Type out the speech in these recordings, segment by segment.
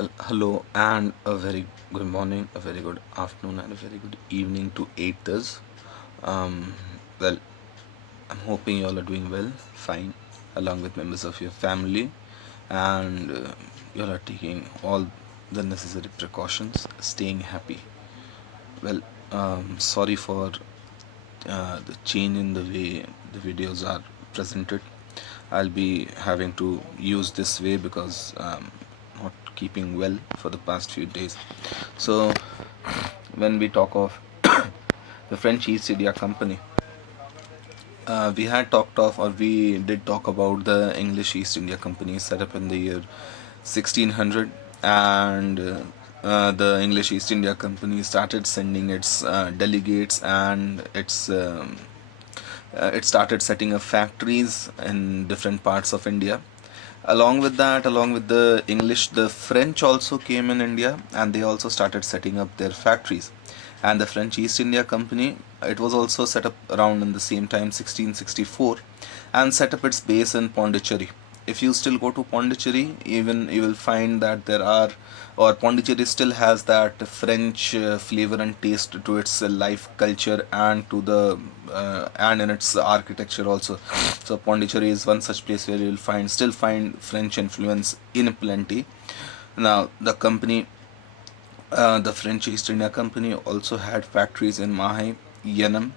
Hello and a very good morning, a very good afternoon, and a very good evening to eighthers. Um, well, I'm hoping you all are doing well, fine, along with members of your family, and you all are taking all the necessary precautions, staying happy. Well, sorry for the change in the way the videos are presented. I'll be having to use this way because not keeping well for the past few days. So, when we talk of the French East India Company, we had talked of, or we did talk about the English East India Company set up in the year 1600, and the English East India Company started sending its delegates and it started setting up factories in different parts of India. Along with that, along with the English, the French also came in India and they also started setting up their factories. And the French East India Company, it was also set up around in the same time, 1664, and set up its base in Pondicherry. If you still go to Pondicherry, even you will find that there are, or Pondicherry still has that French flavor and taste to its life culture and to the and in its architecture also. So Pondicherry is one such place where you will find French influence in plenty. Now the French East India Company also had factories in Mahé, Yanam,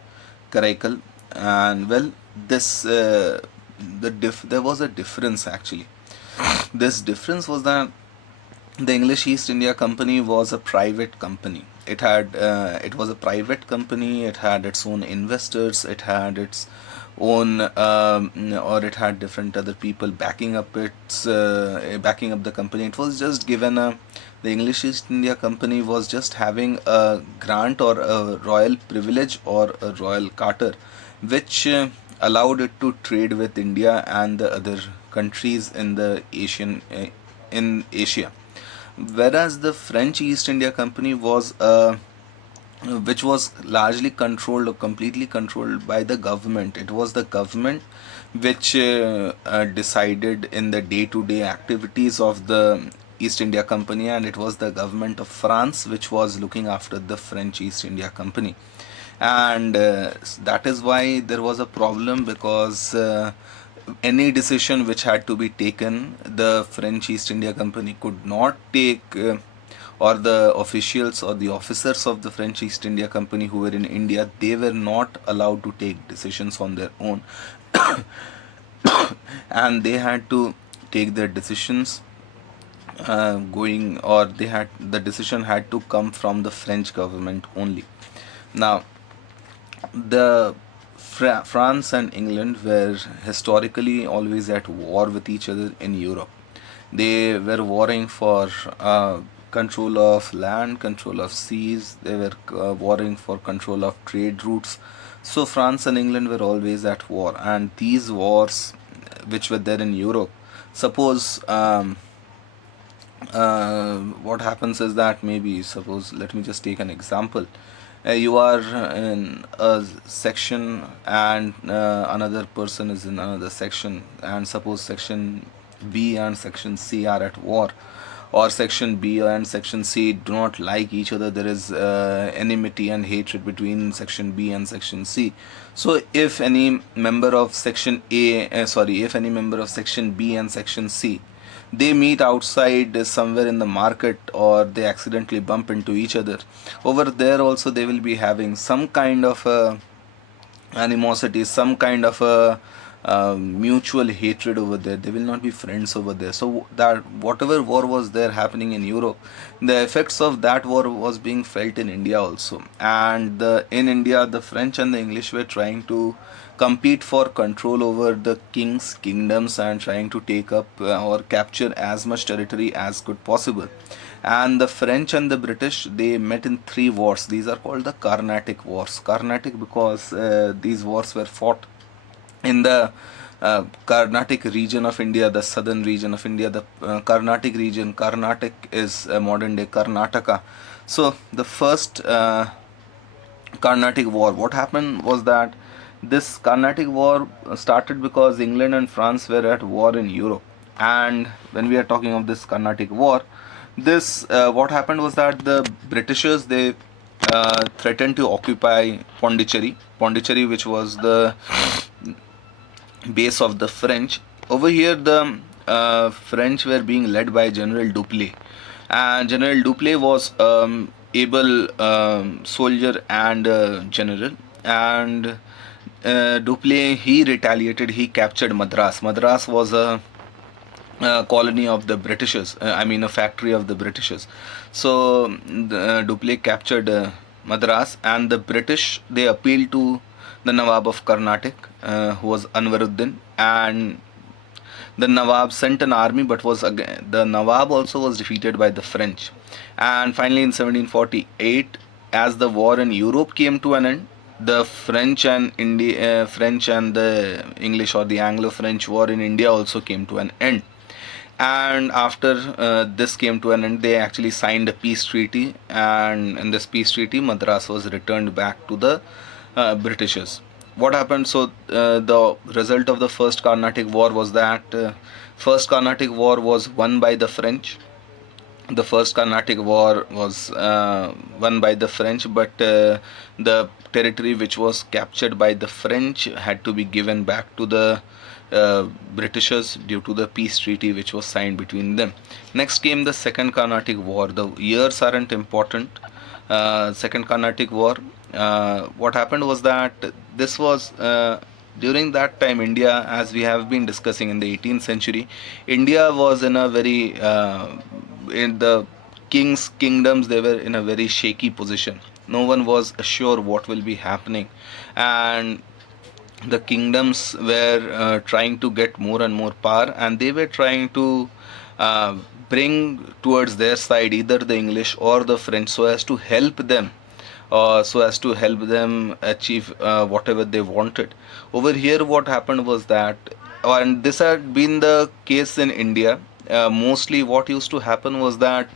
Karaikal, and well, this there was a difference actually. This difference was that the English East India Company was a private company. It was a private company. It had its own investors. It had its own or it had different other people backing up the company. It was just given a the English East India Company was just having a grant or a royal privilege or a royal charter, which allowed it to trade with India and the other countries in the in Asia, whereas the French East India Company was which was largely controlled or completely controlled by the government. It was the government which decided in the day-to-day activities of the East India Company, and it was the government of France which was looking after the French East India Company. And that is why there was a problem, because any decision which had to be taken, the French East India Company could not take, or the officials or the officers of the French East India Company who were in India, they were not allowed to take decisions on their own. And they had to take their decisions going, or they had the decision had to come from the French government only. Now, the France and England were historically always at war with each other in Europe. They were warring for control of land, control of seas. They were warring for control of trade routes. So France and England were always at war, and these wars, which were there in Europe, suppose what happens is that, maybe suppose, let me just take an example. You are in a section and another person is in another section, and suppose section B and section C are at war, or section B and section C do not like each other. There is enmity and hatred between section B and section C. So if any member of section if any member of section B and section C, they meet outside somewhere in the market, or they accidentally bump into each other, over there also they will be having some kind of animosity, some kind of a mutual hatred over there. They will not be friends over there. So that whatever war was there happening in Europe, the effects of that war was being felt in India also. And in India, the French and the English were trying to compete for control over the king's kingdoms and trying to take up or capture as much territory as could possible. And the French and the British, they met in three wars. These are called the Carnatic Wars. Carnatic because these wars were fought in the Carnatic region of India, the southern region of India, the Carnatic region. Carnatic is modern day Karnataka. So the first Carnatic War, what happened was that this Carnatic War started because England and France were at war in Europe. And when we are talking of this Carnatic War, This what happened was that the Britishers, they threatened to occupy Pondicherry, which was the base of the French. Over here, the French were being led by General Dupleix, and General Dupleix was able soldier and general, and Dupleix, he retaliated. He captured Madras. Madras was a colony of the Britishers. I mean, a factory of the Britishers. So Dupleix captured Madras, and the British, they appealed to the Nawab of Carnatic, who was Anwaruddin, and the Nawab sent an army, but was again, the Nawab also was defeated by the French. And finally, in 1748, as the war in Europe came to an end, the French and the English, or the Anglo-French war in India, also came to an end. And after this came to an end, they actually signed a peace treaty, and in this peace treaty, Madras was returned back to the Britishers. What happened? So the result of the first Carnatic War was that first Carnatic War was won by the French. The first Carnatic War was won by the French, but the territory which was captured by the French had to be given back to the Britishers due to the peace treaty which was signed between them. Next came the Second Carnatic War. The years aren't important. Second Carnatic War. What happened was that this was during that time, India, as we have been discussing in the 18th century, India was in a very in the king's kingdoms, they were in a very shaky position. No one was sure what will be happening, and the kingdoms were trying to get more and more power, and they were trying to bring towards their side either the English or the French, so as to help them achieve whatever they wanted. Over here, what happened was that, and this had been the case in India. Mostly, what used to happen was that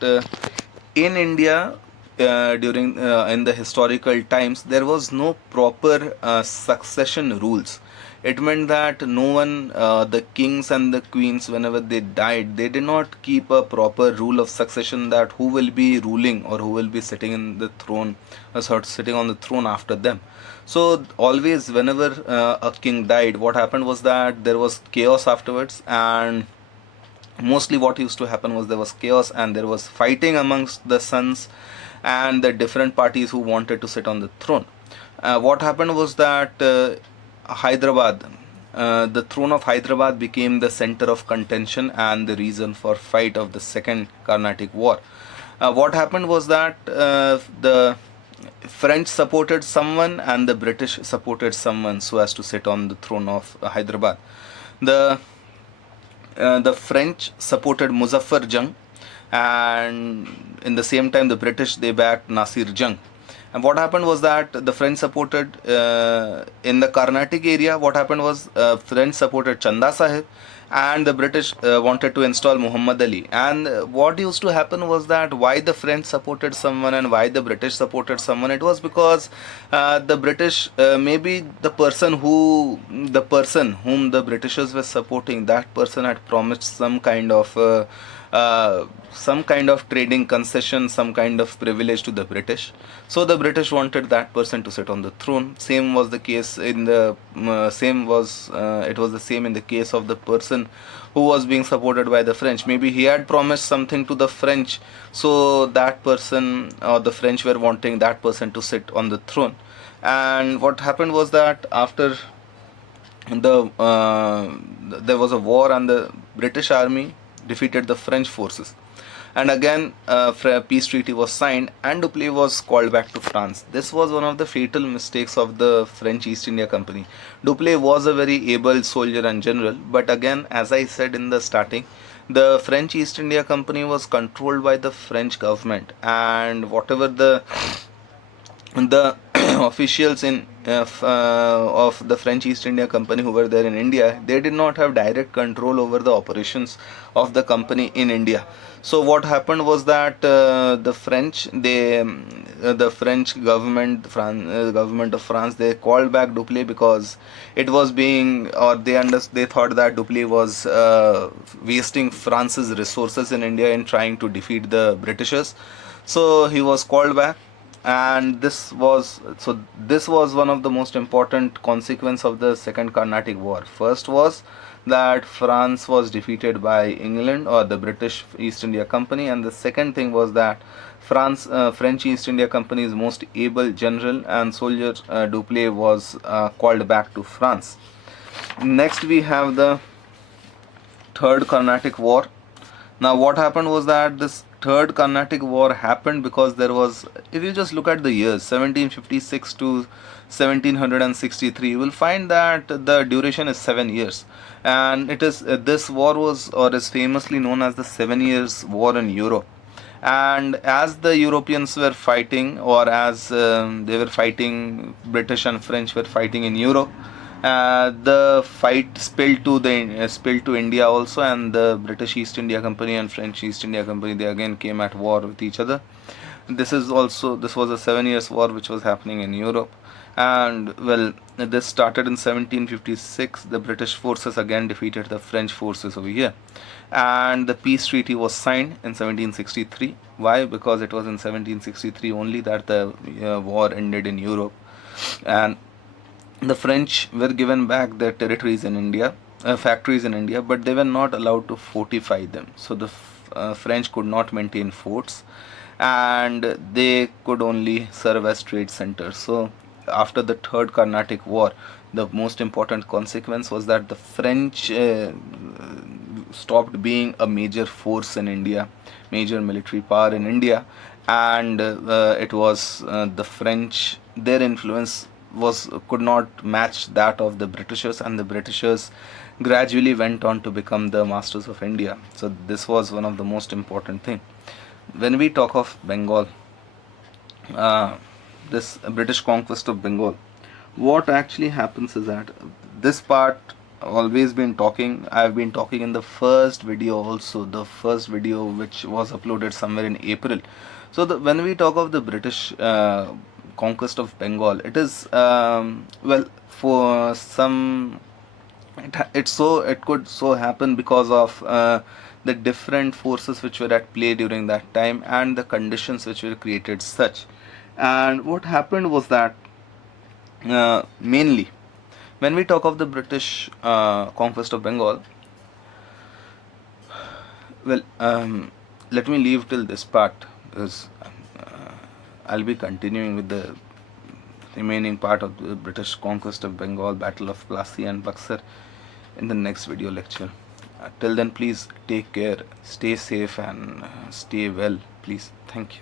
in India, during in the historical times, there was no proper succession rules. It meant that no one, the kings and the queens, whenever they died, they did not keep a proper rule of succession, that who will be ruling or who will be sitting in the throne, sitting on the throne after them. So always, whenever a king died, what happened was that there was chaos afterwards, and mostly what used to happen was there was chaos and there was fighting amongst the sons and the different parties who wanted to sit on the throne. What happened was that Hyderabad, the throne of Hyderabad became the center of contention and the reason for fight of the Second Carnatic War. What happened was that the French supported someone and the British supported someone so as to sit on the throne of Hyderabad. The French supported Muzaffar Jung, and in the same time the British, they backed Nasir Jung. And what happened was that the French supported in the Carnatic area. What happened was French supported Chanda Sahib, and the British wanted to install Muhammad Ali. And what used to happen was that why the French supported someone and why the British supported someone, it was because the British, maybe the person whom the Britishers were supporting, that person had promised some kind of trading concession, some kind of privilege to the British. So the British wanted that person to sit on the throne. Same was the case in the it was the same in the case of the person who was being supported by the French. Maybe he had promised something to the French, so that person, or the French, were wanting that person to sit on the throne. And what happened was that after there was a war, and the British army defeated the French forces, and again peace treaty was signed, and Dupleix was called back to France. This was one of the fatal mistakes of the French East India Company. Dupleix was a very able soldier and general, but again, as I said in the starting, the French East India Company was controlled by the French government, and whatever the officials of the French East India Company who were there in India, they did not have direct control over the operations of the company in India. So what happened was that the French government, the government of France, they called back Dupleix because it was being, or they thought that Dupleix was wasting France's resources in India in trying to defeat the Britishers. So he was called back, and this was one of the most important consequence of the Second Carnatic War. First was that France was defeated by England or the British East India Company, and the second thing was that French East India Company's most able general and soldier Dupleix was called back to France. Next, we have the Third Carnatic War. Now, what happened was that this Third Carnatic War happened because there was, if you just look at the years 1756 to 1763, you will find that the duration is 7 years, and it is this war was or is famously known as the 7 Years' War in Europe. And as the Europeans were fighting, or as they were fighting, British and French were fighting in Europe, the fight spilled to India also, and the British East India Company and French East India Company, they again came at war with each other. This was a 7 years war which was happening in Europe, and well, this started in 1756. The British forces again defeated the French forces over here, and the peace treaty was signed in 1763. Why? Because it was in 1763 only that the war ended in Europe, and the French were given back their territories in India, factories in India, but they were not allowed to fortify them. So the French could not maintain forts, and they could only serve as trade centers. So after the Third Carnatic War, the most important consequence was that the French stopped being a major force in India, major military power in India, and it was the French. Their influence could not match that of the Britishers, and the Britishers gradually went on to become the masters of India. So this was one of the most important thing. When we talk of Bengal, this British conquest of Bengal, what actually happens is that this part I've been talking in the first video also, the first video which was uploaded somewhere in April. So when we talk of the British conquest of Bengal, it is well, for some, it could so happen because of the different forces which were at play during that time, and the conditions which were created such. And what happened was that mainly when we talk of the British conquest of Bengal, well, let me leave till this part, because I'll be continuing with the remaining part of the British conquest of Bengal, Battle of Plassey and Buxar, in the next video lecture. Till then, please take care, stay safe, and stay well, please. Thank you.